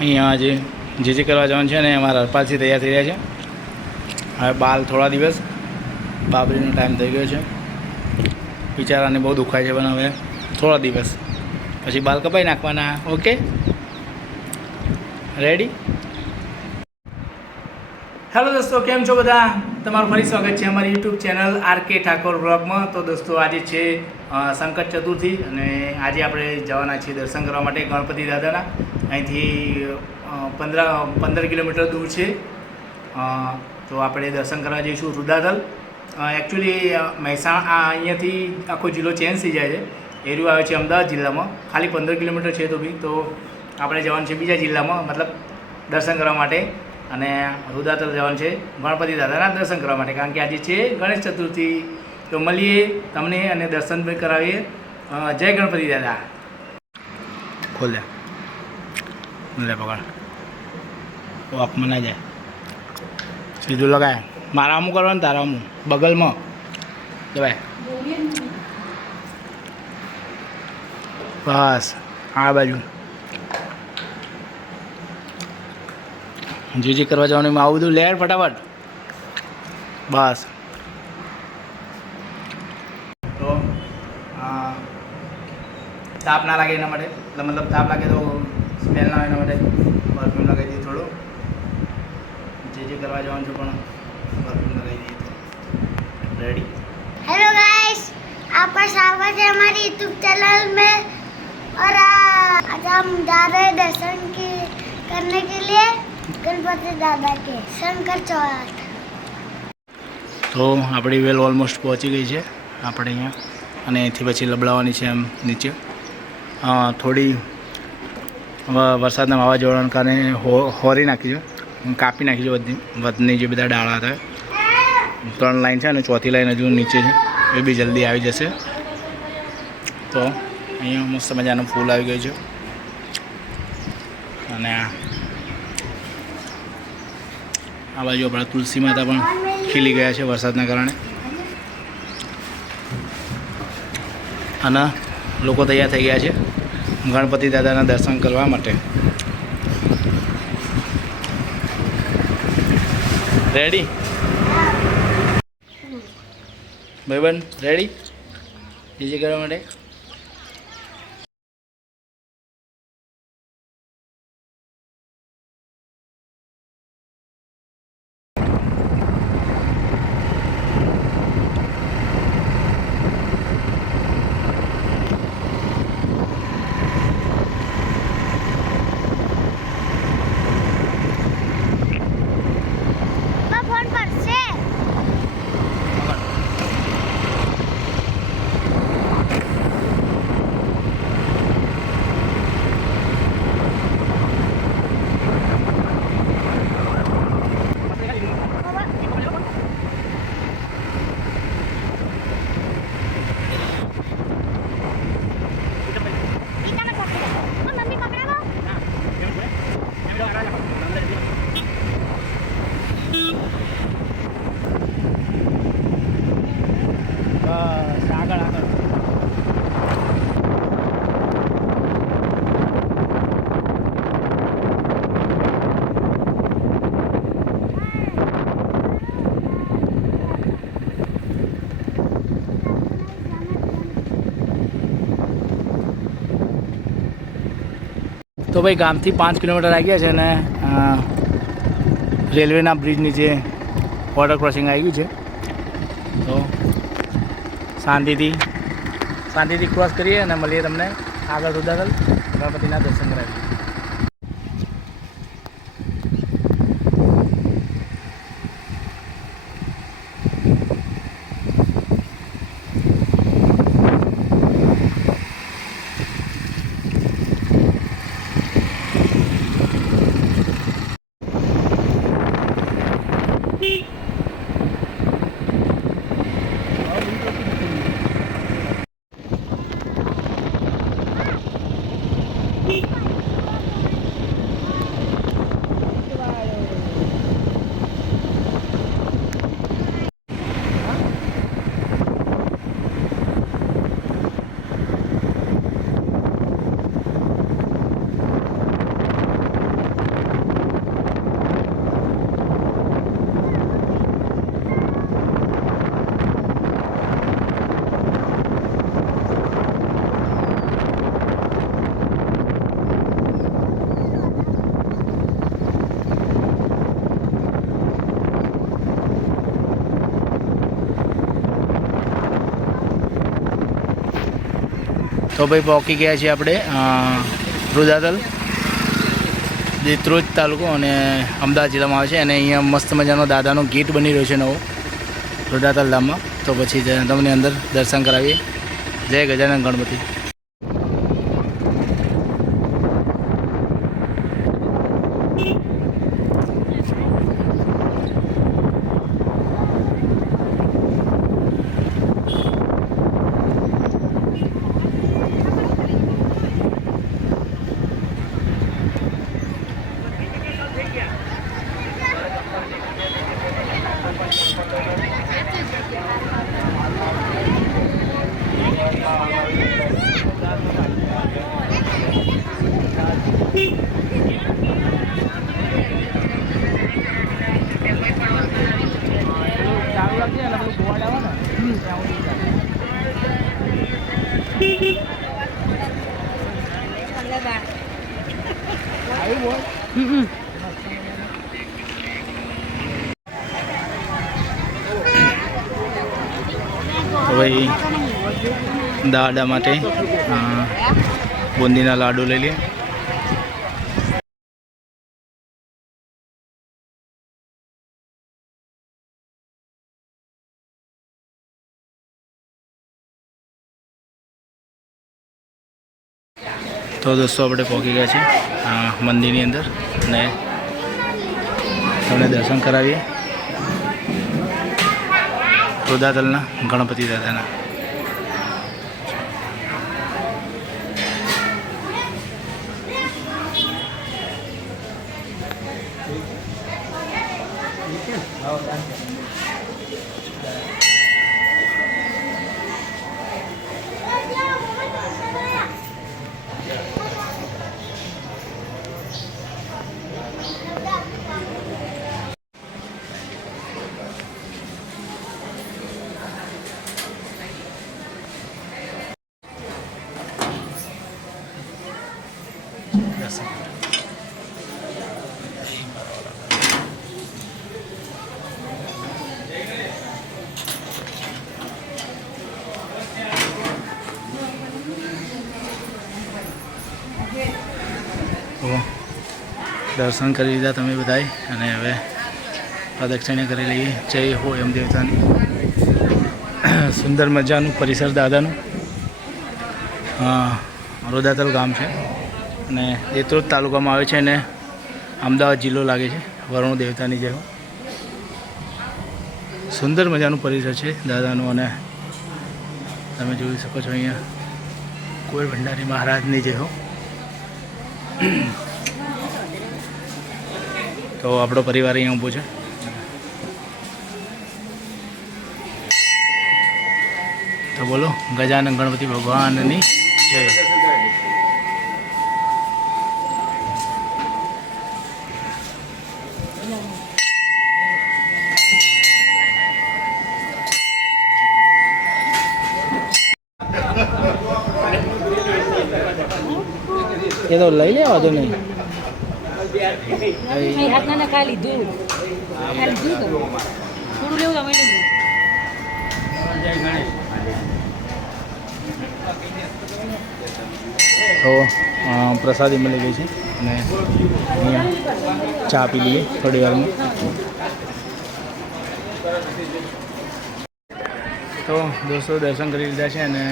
અહીંયા જે કરવા જવાનું છે ને અમારા હરપાલથી તૈયાર થઈ રહ્યા છે. હવે બાલ થોડા દિવસ બાબરીનો ટાઈમ થઈ ગયો છે. બિચારાને બહુ દુખાય છે પણ હવે થોડા દિવસ પછી બાલ કપાઈ નાખવાના. Okay, ready? હેલો દોસ્તો, કેમ છો બધા? તમારું ફરી સ્વાગત છે અમારી યુટ્યુબ ચેનલ RK ઠાકોર બ્લોગમાં. તો દોસ્તો, આજે છે સંકટ ચતુર્થી અને આજે આપણે જવાના છીએ દર્શન કરવા માટે ગણપતિ દાદાના. અહીંથી 15 કિલોમીટર દૂર છે. તો આપણે દર્શન કરવા જઈશું રુદાધલ. એકચ્યુઅલી મહેસાણા અહીંયાથી આખો જિલ્લો ચેન્જ થઈ જાય છે. એરિયો આવે છે અમદાવાદ જિલ્લામાં. ખાલી 15 કિલોમીટર છે તો બી તો આપણે જવાનું છે બીજા જિલ્લામાં, મતલબ દર્શન કરવા માટે. અને રુદાતલ જવાનું છે ગણપતિ દાદાના દર્શન કરવા માટે, કારણ કે આજે છે ગણેશ ચતુર્થી. તો મળીએ તમને અને દર્શન બી કરાવીએ. જય ગણપતિ દાદા. ખોલ્યા લે પકડ, વોકમાં ના જાય, સીધું લગાય. મારા અમુક કરવાનું, તારા અમુક બગલમાં જવાય. બસ આ બાજુ જે કરવા જવાનું એમાં આવું બધું લેર ફટાફટ. બસ તો તાપ ના લાગે એના માટે, મતલબ તાપ લાગે તો સ્મેલ ના આવે એના માટે પરફ્યુમ લગાવી દઈએ થોડું. જે કરવા જવાનું છું પણ પરફ્યુમ લગાવી દઈએ તો રેડી. हेलो गाइस, आपका स्वागत है हमारी यूट्यूब चैनल में। और आज हम जा रहे हैं दर्शन करने के लिए गणपति दादा के शंकर चौराठ. તો આપણી વેલ ઓલમોસ્ટ પહોંચી ગઈ છે આપણે અહીંયા, અને અહીંથી પછી લબડાવવાની છે એમ નીચે. થોડી વરસાદના વાવાઝોડાના કારણે હોરી નાખી છે, કાપી નાખી છે વધની જે બધા ડાળા હતા. 3 લાઈન છે અને ચોથી લાઈન હજુ નીચે છે, એ બી જલ્દી આવી જશે. તો અહીંયા મસ્ત મજાનું ફૂલ આવી ગયું છે. અને આ બાજુ આપણા તુલસી માતા પણ ખીલી ગયા છે વરસાદના કારણે. અને લોકો તૈયાર થઈ ગયા છે ગણપતિ દાદાના દર્શન કરવા માટે. રેડી ભાઈબંધ? રેડી જે કરવા માટે? फोन पर से मम्मी पकड़ा वो. બસ આગળ આગળ. તો ભાઈ ગામથી 5 કિલોમીટર આવી ગયા છે અને રેલવેના બ્રિજ નીચે વોટર ક્રોસિંગ આવી ગયું છે. તો શાંતિથી ક્રોસ કરીએ અને મળીએ તમને આગળ રુદાધલ ગણપતિના દર્શન કરાવીએ. તો ભાઈ પહોંચી ગયા છીએ આપણે રુદાતલ, દેત્રોજ તાલુકો અને અમદાવાદ જિલ્લામાં આવે છે. અને અહીંયા મસ્ત મજાનો દાદાનો ગેટ બની રહ્યો છે નવો રુદાતલ ધામમાં. તો પછી તમને અંદર દર્શન કરાવીએ. જય ગજાનન ગણપતિ. ભાઈ દાદા માટે બુંદીના લાડુ લઈ લઈએ. તો દોસ્તો આપણે પહોંચી ગયા છીએ મંદિરની અંદર અને તમને દર્શન કરાવીએ રુદાતલના ગણપતિ દાદાના. દર્શન કરી લીધા તમે બધાએ અને હવે પ્રદક્ષિણા કરી લઈએ. જય હો એમ દેવતાની. સુંદર મજાનું પરિસર દાદાનું. રુદાતલ ગામ છે અને દેત્રોજ તાલુકામાં આવે છે અને અમદાવાદ જિલ્લો લાગે છે. વરુણ દેવતાની જેવો સુંદર મજાનું પરિસર છે દાદાનું. અને તમે જોઈ શકો છો અહીંયા કોઈ ભંડારી મહારાજની જેવો. તો આપણો પરિવાર અહીંયા ઊભો છે. તો બોલો ગજાનન ગણપતિ ભગવાનની જય. એ તો લઈ લેવા દો નહીં. હાથના ખા લીધું થોડું લેવું તમે લીધું. તો પ્રસાદી મળી ગઈ છે અને અહીંયા ચા પી લઈએ થોડી વારમાં. તો દોસ્તો દર્શન કરી લીધા છે અને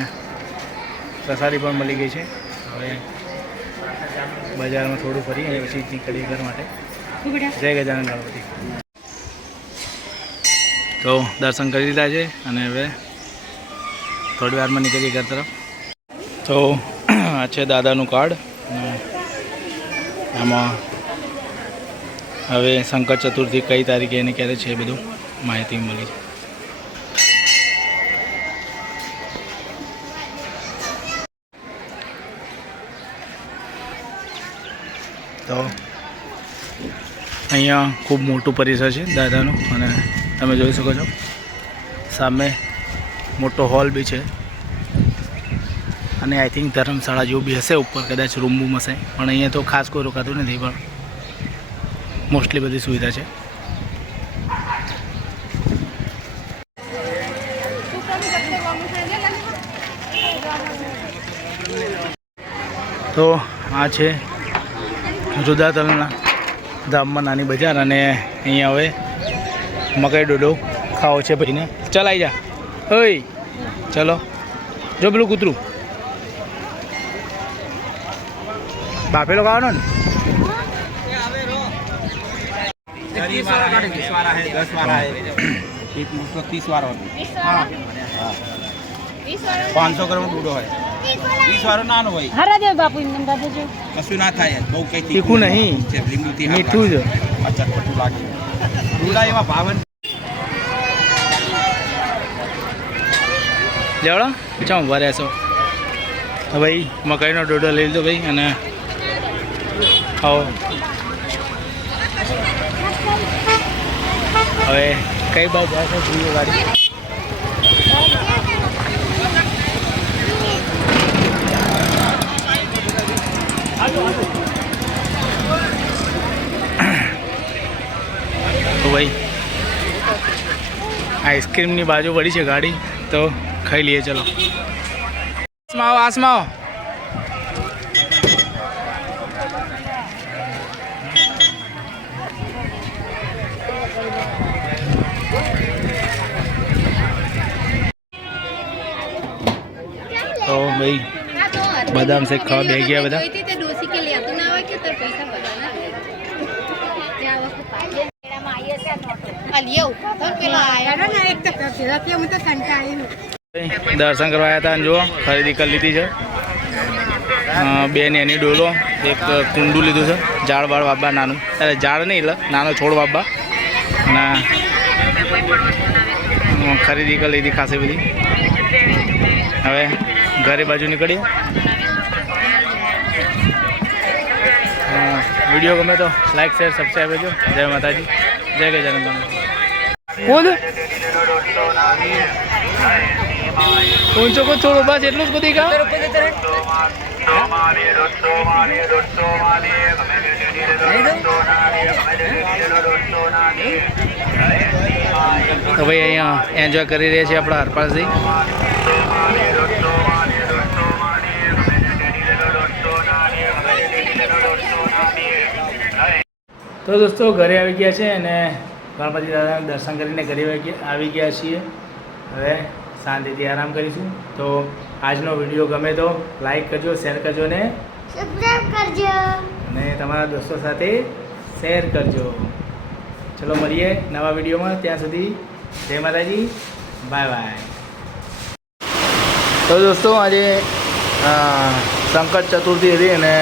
પ્રસાદી પણ મળી ગઈ છે. હવે બજારમાં થોડું ફરી અને પછી નીકળીએ ઘર માટે. જય ગજાનન ગણપતિ. તો દર્શન કરી લીધા છે અને હવે થોડી વારમાં નીકળીએ ઘર તરફ. તો આ છે દાદાનું કાર્ડ. આમાં હવે સંકટ ચતુર્થી કઈ તારીખે એને ક્યારે છે એ બધું માહિતી મળી. તો અહીંયા ખૂબ મોટું પરિસર છે દાદાનું અને તમે જોઈ શકો છો સામે મોટો હોલ બી છે અને આઈ થિંક ધર્મશાળા જેવું બી હશે ઉપર, કદાચ રૂમ બૂમ હશે. પણ અહીંયા તો ખાસ કોઈ રોકાતું નથી, પણ મોસ્ટલી બધી સુવિધા છે. તો આ છે રુદ્રાતલના ધામમાં નાની બજાર અને અહીંયા હવે મકાઈ ડોડો ખાવો છે ભાઈને. ચાલ આવી જા. ઓય ચલો જો પેલું કૂતરું બાફેલો ખાવાનો ને. 20 वाला है 10 वाला है एक उसको 30 वाला होता है हाँ 500 ग्राम डूडो है 30 वाला नानो भाई हरा दे बापू इनम दादे जो कશું ના થાય બહુ કઈ તીખું નહીં છે લીંબુથી મીઠું જ. ચટપટું લાગે ડૂડા એમાં ભાવન લેવડો ચા ઉભા રહેશો તો ભાઈ મકાઈનો ડોડો લઈ લીધો ભાઈ અને આવો હવે કઈ બાજુ જાય છે જોઈએ ગાડી. તો ભાઈ આઈસ્ક્રીમની બાજુ પડી છે ગાડી તો ખાઈ લઈએ. ચલો આસમાઓ આસમાઓ. તો ભાઈ બદામ શેક ખાવા બે ગયા બધા. દર્શન કરવા આવ્યા હતા અને જુઓ ખરીદી કરી લીધી છે. બે એની ડોલો એક કુંડું લીધું છે ઝાડ બાળ વાબા નાનું અરે ઝાડ નહીં એટલે નાનો છોડ વાબા અને ખરીદી કરી લીધી ખાસી બધી. હવે ઘરે બાજુ નીકળીએ. વિડીયો ગમે તો લાઈક શેર સબસ્ક્રાઈબ કરજો. જય માતાજી જય ગજાનંદ. બોલ ઊંચો કો થોડો બસ એટલું જ બધી કામ. તો ભાઈ અહીંયા એન્જોય કરી રહ્યા છીએ આપણા હરપાલજી. તો દોસ્તો ઘરે આવી ગયા છે અને ગણપતિ દાદાના દર્શન કરીને ઘરે આવી ગયા છીએ. હવે શાંતિથી આરામ કરીશું. તો આજનો વિડીયો ગમે તો લાઈક કરજો, શેર કરજો ને સબસ્ક્રાઇબ કરજો અને તમારા દોસ્તો સાથે શેર કરજો. ચલો મળીએ નવા વિડીયોમાં. ત્યાં સુધી જય માતાજી, બાય બાય. તો દોસ્તો આજે સંકટ ચતુર્થી હતી અને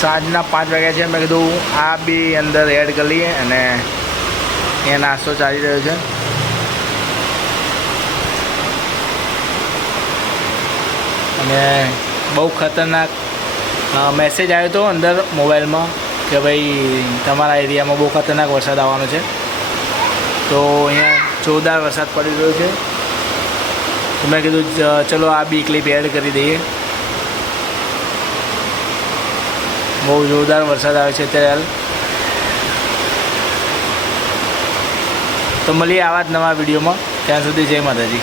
સાંજના 5 વાગ્યા છે. મેં કીધું આ બી અંદર એડ કરી લઈએ અને એ નાસ્તો ચાલી રહ્યો છે. અને બહુ ખતરનાક મેસેજ આવ્યો હતો અંદર મોબાઈલમાં કે ભાઈ તમારા એરિયામાં બહુ ખતરનાક વરસાદ આવવાનો છે. તો અહીંયા જોરદાર વરસાદ પડી રહ્યો છે. તો મેં કીધું ચલો આ બી ક્લિપ એડ કરી દઈએ. બહુ જોરદાર વરસાદ આવે છે અત્યારે હાલ. તો મળીએ આવા જ નવા વિડીયોમાં. ત્યાં સુધી જય માતાજી.